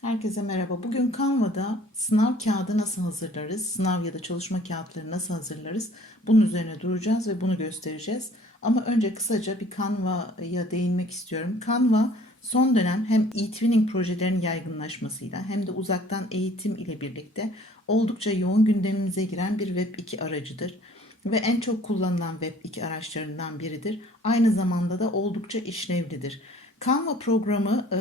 Herkese merhaba. Bugün Canva'da sınav kağıdı nasıl hazırlarız? Sınav ya da çalışma kağıtları nasıl hazırlarız? Bunun üzerine duracağız ve bunu göstereceğiz. Ama önce kısaca bir Canva'ya değinmek istiyorum. Canva son dönem hem e-twinning projelerinin yaygınlaşmasıyla hem de uzaktan eğitim ile birlikte oldukça yoğun gündemimize giren bir Web 2 aracıdır ve en çok kullanılan Web 2 araçlarından biridir. Aynı zamanda da oldukça işlevlidir. Canva programı e,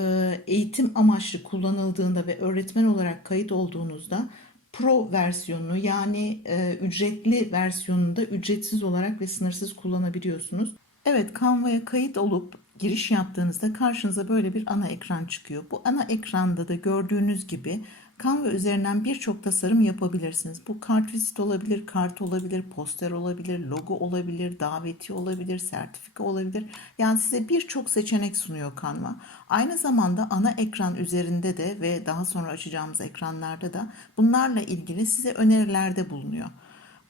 eğitim amaçlı kullanıldığında ve öğretmen olarak kayıt olduğunuzda Pro versiyonunu yani e, ücretli versiyonunu da ücretsiz olarak ve sınırsız kullanabiliyorsunuz. Evet Canva'ya kayıt olup giriş yaptığınızda karşınıza böyle bir ana ekran çıkıyor. Bu ana ekranda da gördüğünüz gibi Canva üzerinden birçok tasarım yapabilirsiniz. Bu kartvizit olabilir, kart olabilir, poster olabilir, logo olabilir, daveti olabilir, sertifika olabilir. Yani size birçok seçenek sunuyor Canva. Aynı zamanda ana ekran üzerinde de ve daha sonra açacağımız ekranlarda da bunlarla ilgili size önerilerde bulunuyor.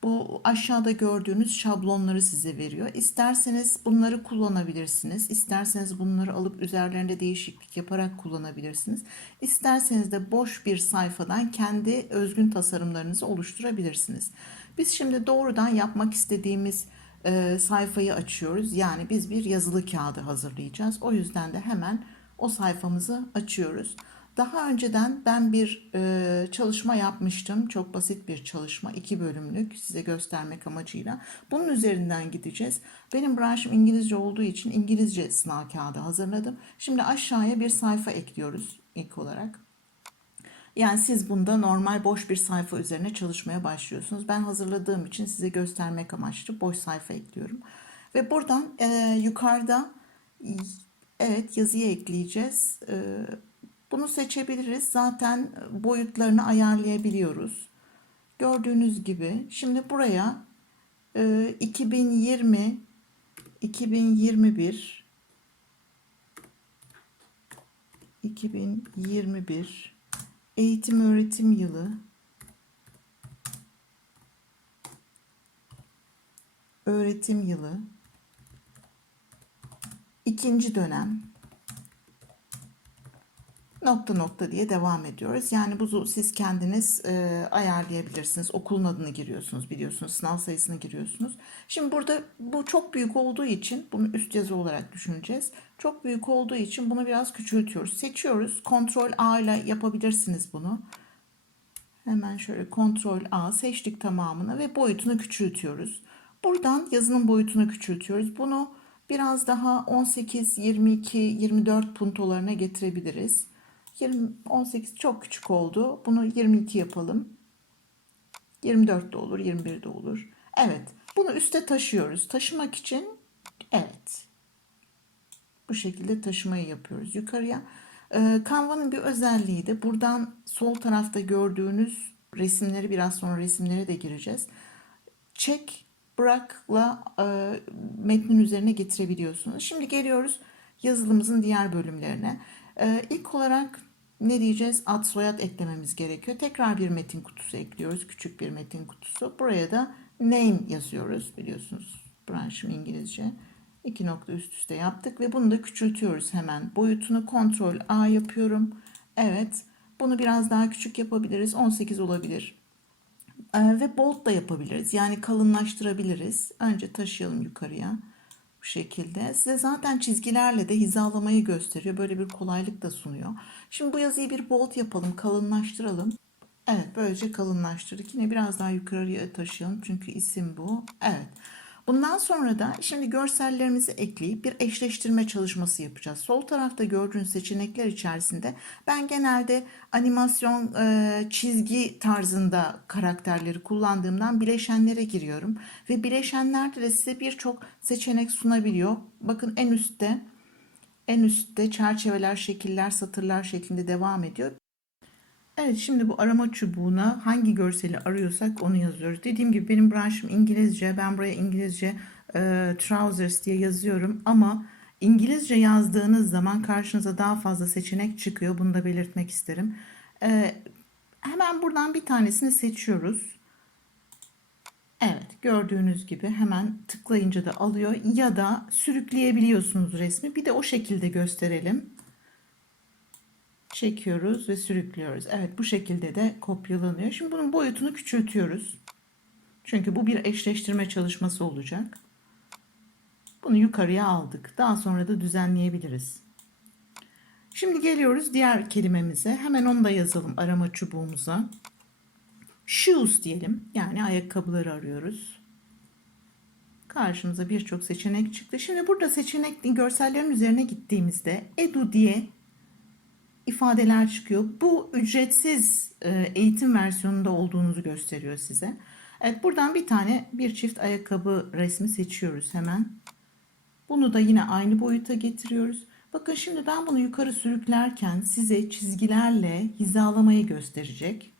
Bu aşağıda gördüğünüz şablonları size veriyor. İsterseniz bunları kullanabilirsiniz. İsterseniz bunları alıp üzerlerinde değişiklik yaparak kullanabilirsiniz. İsterseniz de boş bir sayfadan kendi özgün tasarımlarınızı oluşturabilirsiniz. Biz şimdi doğrudan yapmak istediğimiz e, sayfayı açıyoruz. Yani biz bir yazılı kağıdı hazırlayacağız. O yüzden de hemen o sayfamızı açıyoruz. Daha önceden ben bir e, çalışma yapmıştım. Çok basit bir çalışma. iki bölümlük size göstermek amacıyla. Bunun üzerinden gideceğiz. Benim branşım İngilizce olduğu için İngilizce sınav kağıdı hazırladım. Şimdi aşağıya bir sayfa ekliyoruz ilk olarak. Yani siz bunda normal boş bir sayfa üzerine çalışmaya başlıyorsunuz. Ben hazırladığım için size göstermek amaçlı boş sayfa ekliyorum. Ve buradan e, yukarıda evet yazıyı ekleyeceğiz. E, bunu seçebiliriz. Zaten boyutlarını ayarlayabiliyoruz. Gördüğünüz gibi şimdi buraya e, 2020 2021 2021 eğitim öğretim yılı öğretim yılı ikinci dönem nokta nokta diye devam ediyoruz. Yani bu siz kendiniz e, ayarlayabilirsiniz. Okulun adını giriyorsunuz biliyorsunuz. Sınav sayısını giriyorsunuz. Şimdi burada bu çok büyük olduğu için bunu üst yazı olarak düşüneceğiz. Çok büyük olduğu için bunu biraz küçültüyoruz. Seçiyoruz. Kontrol A ile yapabilirsiniz bunu. Hemen şöyle kontrol A seçtik tamamını ve boyutunu küçültüyoruz. Buradan yazının boyutunu küçültüyoruz. Bunu biraz daha 18, 22, 24 puntolarına getirebiliriz. 20, 18 çok küçük oldu. Bunu 22 yapalım. 24 de olur, 21 de olur. Evet, bunu üste taşıyoruz. Taşımak için evet. Bu şekilde taşımayı yapıyoruz yukarıya. Ee, Canva'nın bir özelliği de buradan sol tarafta gördüğünüz resimleri biraz sonra resimlere de gireceğiz. Çek, bırakla e, metnin üzerine getirebiliyorsunuz. Şimdi geliyoruz yazılımımızın diğer bölümlerine. Ee, ilk olarak ne diyeceğiz? Ad soyad eklememiz gerekiyor. Tekrar bir metin kutusu ekliyoruz. Küçük bir metin kutusu. Buraya da name yazıyoruz biliyorsunuz. Branşım İngilizce. İki nokta üst üste yaptık ve bunu da küçültüyoruz hemen. Boyutunu kontrol A yapıyorum. Evet. Bunu biraz daha küçük yapabiliriz. 18 olabilir. Ee, ve bold da yapabiliriz. Yani kalınlaştırabiliriz. Önce taşıyalım yukarıya bu şekilde. Size zaten çizgilerle de hizalamayı gösteriyor. Böyle bir kolaylık da sunuyor. Şimdi bu yazıyı bir bold yapalım, kalınlaştıralım. Evet, böylece kalınlaştırdık. Yine biraz daha yukarıya taşıyalım çünkü isim bu. Evet. Bundan sonra da şimdi görsellerimizi ekleyip bir eşleştirme çalışması yapacağız. Sol tarafta gördüğünüz seçenekler içerisinde ben genelde animasyon e, çizgi tarzında karakterleri kullandığımdan bileşenlere giriyorum. Ve bileşenlerde de size birçok seçenek sunabiliyor. Bakın en üstte en üstte çerçeveler, şekiller, satırlar şeklinde devam ediyor. Evet şimdi bu arama çubuğuna hangi görseli arıyorsak onu yazıyoruz. Dediğim gibi benim branşım İngilizce. Ben buraya İngilizce e, trousers diye yazıyorum ama İngilizce yazdığınız zaman karşınıza daha fazla seçenek çıkıyor. Bunu da belirtmek isterim. E, hemen buradan bir tanesini seçiyoruz. Evet gördüğünüz gibi hemen tıklayınca da alıyor ya da sürükleyebiliyorsunuz resmi. Bir de o şekilde gösterelim. Çekiyoruz ve sürüklüyoruz. Evet bu şekilde de kopyalanıyor. Şimdi bunun boyutunu küçültüyoruz. Çünkü bu bir eşleştirme çalışması olacak. Bunu yukarıya aldık. Daha sonra da düzenleyebiliriz. Şimdi geliyoruz diğer kelimemize. Hemen onu da yazalım arama çubuğumuza. Shoes diyelim. Yani ayakkabıları arıyoruz. Karşımıza birçok seçenek çıktı. Şimdi burada seçenek görsellerin üzerine gittiğimizde edu diye ifadeler çıkıyor. Bu ücretsiz e, eğitim versiyonunda olduğunuzu gösteriyor size. Evet buradan bir tane bir çift ayakkabı resmi seçiyoruz hemen. Bunu da yine aynı boyuta getiriyoruz. Bakın şimdi ben bunu yukarı sürüklerken size çizgilerle hizalamayı gösterecek.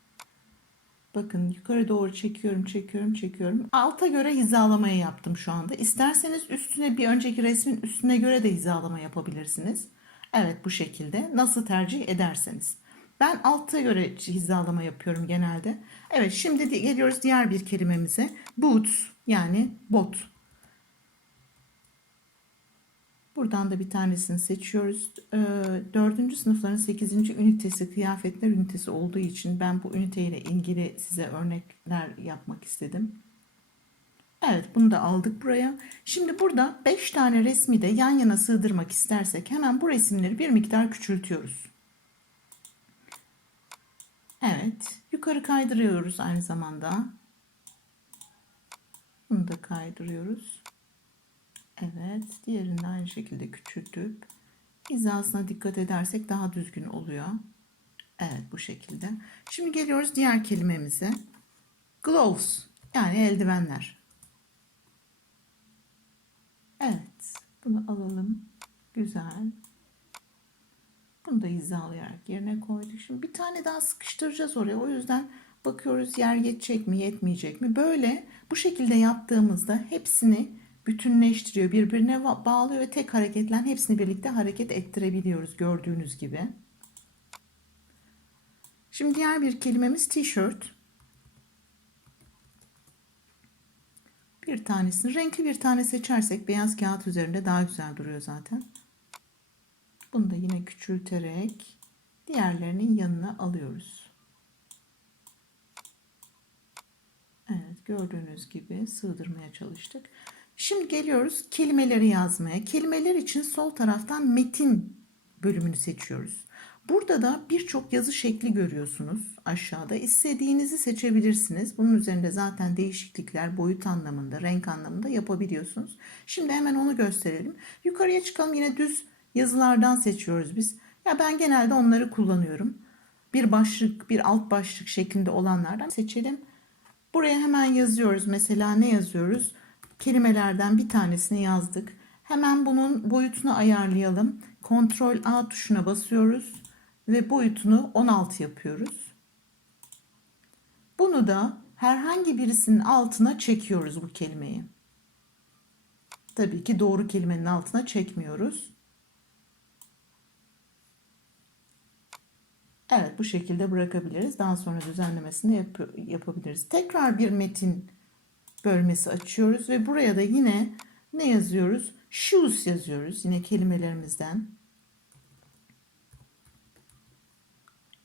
Bakın yukarı doğru çekiyorum, çekiyorum, çekiyorum. Alta göre hizalamayı yaptım şu anda. İsterseniz üstüne bir önceki resmin üstüne göre de hizalama yapabilirsiniz. Evet bu şekilde nasıl tercih ederseniz. Ben alta göre hizalama yapıyorum genelde. Evet şimdi geliyoruz diğer bir kelimemize. Boots yani bot. Buradan da bir tanesini seçiyoruz. Ee, dördüncü sınıfların sekizinci ünitesi kıyafetler ünitesi olduğu için ben bu üniteyle ilgili size örnekler yapmak istedim. Evet bunu da aldık buraya. Şimdi burada 5 tane resmi de yan yana sığdırmak istersek hemen bu resimleri bir miktar küçültüyoruz. Evet yukarı kaydırıyoruz aynı zamanda. Bunu da kaydırıyoruz. Evet diğerini de aynı şekilde küçültüp hizasına dikkat edersek daha düzgün oluyor. Evet bu şekilde. Şimdi geliyoruz diğer kelimemize. Gloves yani eldivenler. Evet. Bunu alalım. Güzel. Bunu da hizalayarak yerine koyduk. Şimdi bir tane daha sıkıştıracağız oraya. O yüzden bakıyoruz yer yetecek mi yetmeyecek mi. Böyle bu şekilde yaptığımızda hepsini bütünleştiriyor. Birbirine bağlıyor ve tek hareketle hepsini birlikte hareket ettirebiliyoruz gördüğünüz gibi. Şimdi diğer bir kelimemiz t-shirt. Bir tanesini renkli bir tane seçersek beyaz kağıt üzerinde daha güzel duruyor zaten. Bunu da yine küçülterek diğerlerinin yanına alıyoruz. Evet gördüğünüz gibi sığdırmaya çalıştık. Şimdi geliyoruz kelimeleri yazmaya. Kelimeler için sol taraftan metin bölümünü seçiyoruz. Burada da birçok yazı şekli görüyorsunuz aşağıda. İstediğinizi seçebilirsiniz. Bunun üzerinde zaten değişiklikler boyut anlamında, renk anlamında yapabiliyorsunuz. Şimdi hemen onu gösterelim. Yukarıya çıkalım yine düz yazılardan seçiyoruz biz. Ya ben genelde onları kullanıyorum. Bir başlık, bir alt başlık şeklinde olanlardan seçelim. Buraya hemen yazıyoruz. Mesela ne yazıyoruz? Kelimelerden bir tanesini yazdık. Hemen bunun boyutunu ayarlayalım. Ctrl A tuşuna basıyoruz ve boyutunu 16 yapıyoruz. Bunu da herhangi birisinin altına çekiyoruz bu kelimeyi. Tabii ki doğru kelimenin altına çekmiyoruz. Evet bu şekilde bırakabiliriz. Daha sonra düzenlemesini yap yapabiliriz. Tekrar bir metin bölmesi açıyoruz ve buraya da yine ne yazıyoruz? Shoes yazıyoruz yine kelimelerimizden.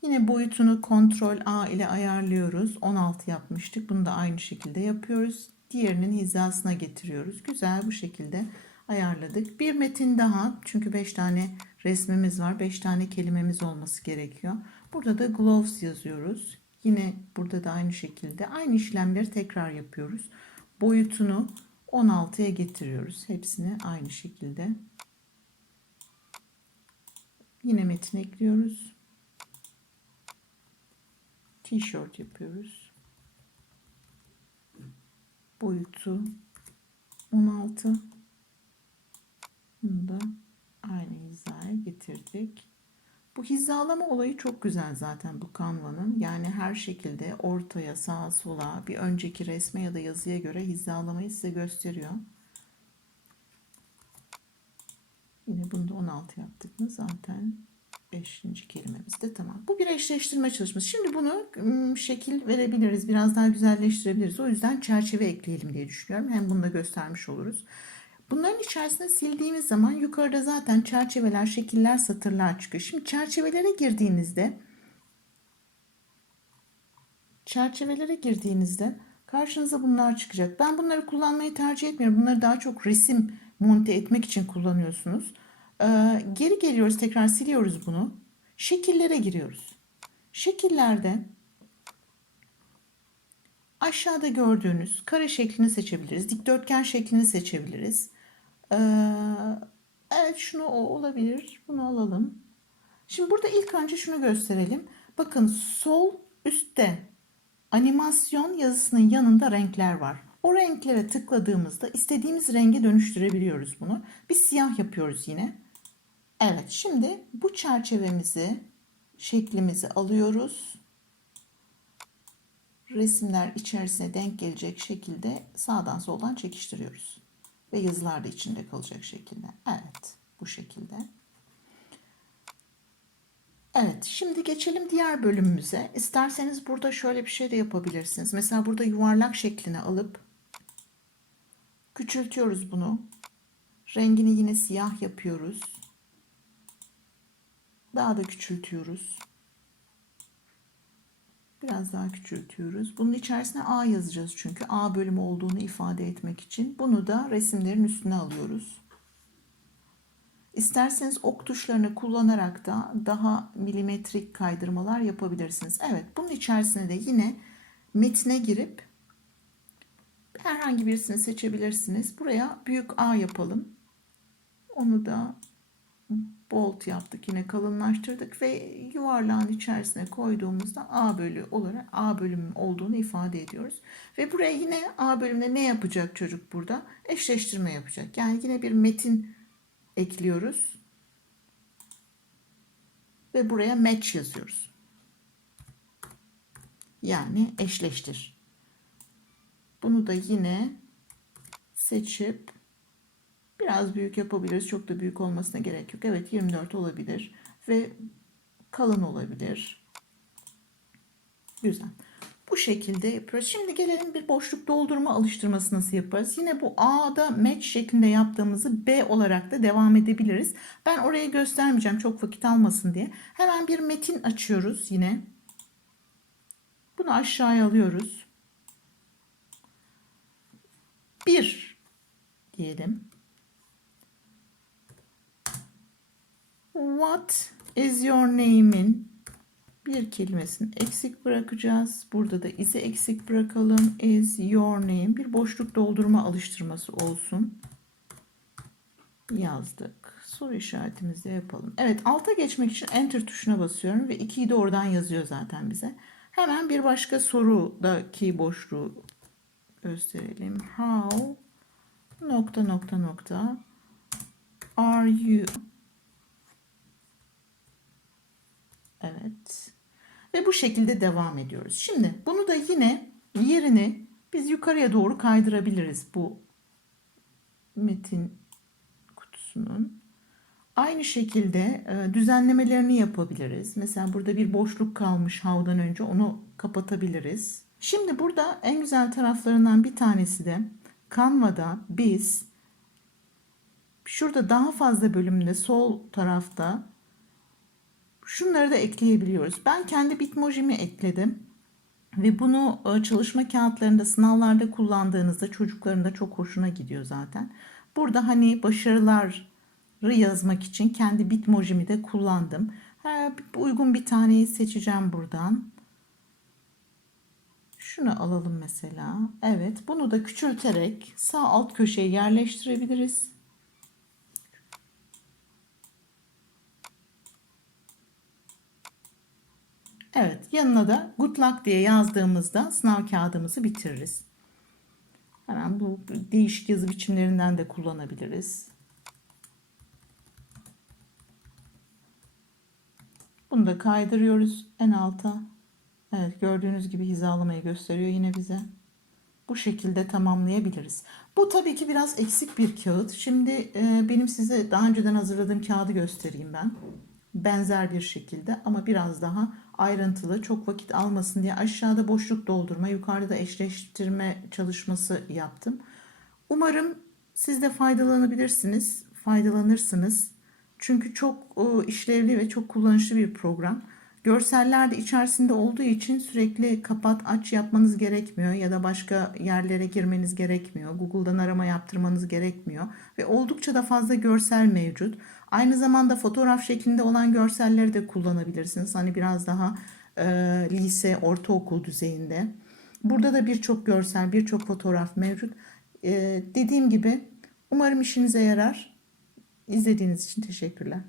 Yine boyutunu kontrol A ile ayarlıyoruz. 16 yapmıştık. Bunu da aynı şekilde yapıyoruz. Diğerinin hizasına getiriyoruz. Güzel bu şekilde ayarladık. Bir metin daha. Çünkü 5 tane resmimiz var. 5 tane kelimemiz olması gerekiyor. Burada da gloves yazıyoruz. Yine burada da aynı şekilde aynı işlemleri tekrar yapıyoruz. Boyutunu 16'ya getiriyoruz. Hepsini aynı şekilde. Yine metin ekliyoruz tişört yapıyoruz. Boyutu 16. Bunu da aynı hizaya getirdik. Bu hizalama olayı çok güzel zaten bu Canva'nın. Yani her şekilde ortaya, sağa, sola, bir önceki resme ya da yazıya göre hizalamayı size gösteriyor. Yine bunu da 16 yaptık mı zaten Beşinci kelimemiz de tamam. Bu bir eşleştirme çalışması. Şimdi bunu şekil verebiliriz. Biraz daha güzelleştirebiliriz. O yüzden çerçeve ekleyelim diye düşünüyorum. Hem bunu da göstermiş oluruz. Bunların içerisine sildiğimiz zaman yukarıda zaten çerçeveler, şekiller, satırlar çıkıyor. Şimdi çerçevelere girdiğinizde çerçevelere girdiğinizde karşınıza bunlar çıkacak. Ben bunları kullanmayı tercih etmiyorum. Bunları daha çok resim monte etmek için kullanıyorsunuz. Ee, geri geliyoruz tekrar siliyoruz bunu. Şekillere giriyoruz. Şekillerde aşağıda gördüğünüz kare şeklini seçebiliriz. Dikdörtgen şeklini seçebiliriz. Ee, evet şunu o olabilir. Bunu alalım. Şimdi burada ilk önce şunu gösterelim. Bakın sol üstte animasyon yazısının yanında renkler var. O renklere tıkladığımızda istediğimiz renge dönüştürebiliyoruz bunu. Bir siyah yapıyoruz yine. Evet şimdi bu çerçevemizi şeklimizi alıyoruz. Resimler içerisine denk gelecek şekilde sağdan soldan çekiştiriyoruz. Ve yazılar da içinde kalacak şekilde. Evet bu şekilde. Evet, şimdi geçelim diğer bölümümüze. İsterseniz burada şöyle bir şey de yapabilirsiniz. Mesela burada yuvarlak şeklini alıp küçültüyoruz bunu. Rengini yine siyah yapıyoruz. Daha da küçültüyoruz. Biraz daha küçültüyoruz. Bunun içerisine A yazacağız çünkü A bölümü olduğunu ifade etmek için. Bunu da resimlerin üstüne alıyoruz. İsterseniz ok tuşlarını kullanarak da daha milimetrik kaydırmalar yapabilirsiniz. Evet, bunun içerisine de yine metne girip herhangi birisini seçebilirsiniz. Buraya büyük A yapalım. Onu da bold yaptık. Yine kalınlaştırdık ve yuvarlağın içerisine koyduğumuzda A bölü olarak A bölümü olduğunu ifade ediyoruz. Ve buraya yine A bölümünde ne yapacak çocuk burada? Eşleştirme yapacak. Yani yine bir metin ekliyoruz. Ve buraya match yazıyoruz. Yani eşleştir. Bunu da yine seçip biraz büyük yapabiliriz. Çok da büyük olmasına gerek yok. Evet 24 olabilir ve kalın olabilir. Güzel. Bu şekilde yapıyoruz. Şimdi gelelim bir boşluk doldurma alıştırması nasıl yaparız? Yine bu A'da match şeklinde yaptığımızı B olarak da devam edebiliriz. Ben oraya göstermeyeceğim çok vakit almasın diye. Hemen bir metin açıyoruz yine. Bunu aşağıya alıyoruz. Bir diyelim. What is your name'in bir kelimesini eksik bırakacağız. Burada da is'i eksik bırakalım. Is your name bir boşluk doldurma alıştırması olsun. Yazdık. Soru işaretimizi yapalım. Evet alta geçmek için enter tuşuna basıyorum ve 2'yi de oradan yazıyor zaten bize. Hemen bir başka sorudaki boşluğu gösterelim. How nokta nokta nokta are you Evet. Ve bu şekilde devam ediyoruz. Şimdi bunu da yine yerini biz yukarıya doğru kaydırabiliriz bu metin kutusunun. Aynı şekilde e, düzenlemelerini yapabiliriz. Mesela burada bir boşluk kalmış havdan önce onu kapatabiliriz. Şimdi burada en güzel taraflarından bir tanesi de Canva'da biz şurada daha fazla bölümde sol tarafta Şunları da ekleyebiliyoruz. Ben kendi bitmojimi ekledim. Ve bunu e, çalışma kağıtlarında, sınavlarda kullandığınızda çocukların da çok hoşuna gidiyor zaten. Burada hani başarıları yazmak için kendi bitmojimi de kullandım. Uygun bir taneyi seçeceğim buradan. Şunu alalım mesela. Evet bunu da küçülterek sağ alt köşeye yerleştirebiliriz. Evet yanına da good luck diye yazdığımızda sınav kağıdımızı bitiririz. Hemen bu değişik yazı biçimlerinden de kullanabiliriz. Bunu da kaydırıyoruz en alta. Evet gördüğünüz gibi hizalamayı gösteriyor yine bize. Bu şekilde tamamlayabiliriz. Bu tabii ki biraz eksik bir kağıt. Şimdi e, benim size daha önceden hazırladığım kağıdı göstereyim ben. Benzer bir şekilde ama biraz daha ayrıntılı çok vakit almasın diye aşağıda boşluk doldurma yukarıda eşleştirme çalışması yaptım. Umarım Siz de faydalanabilirsiniz, faydalanırsınız. Çünkü çok e, işlevli ve çok kullanışlı bir program. Görseller de içerisinde olduğu için sürekli kapat aç yapmanız gerekmiyor ya da başka yerlere girmeniz gerekmiyor. Google'dan arama yaptırmanız gerekmiyor ve oldukça da fazla görsel mevcut. Aynı zamanda fotoğraf şeklinde olan görselleri de kullanabilirsiniz. Hani biraz daha e, lise, ortaokul düzeyinde. Burada da birçok görsel, birçok fotoğraf mevcut. E, dediğim gibi umarım işinize yarar. İzlediğiniz için teşekkürler.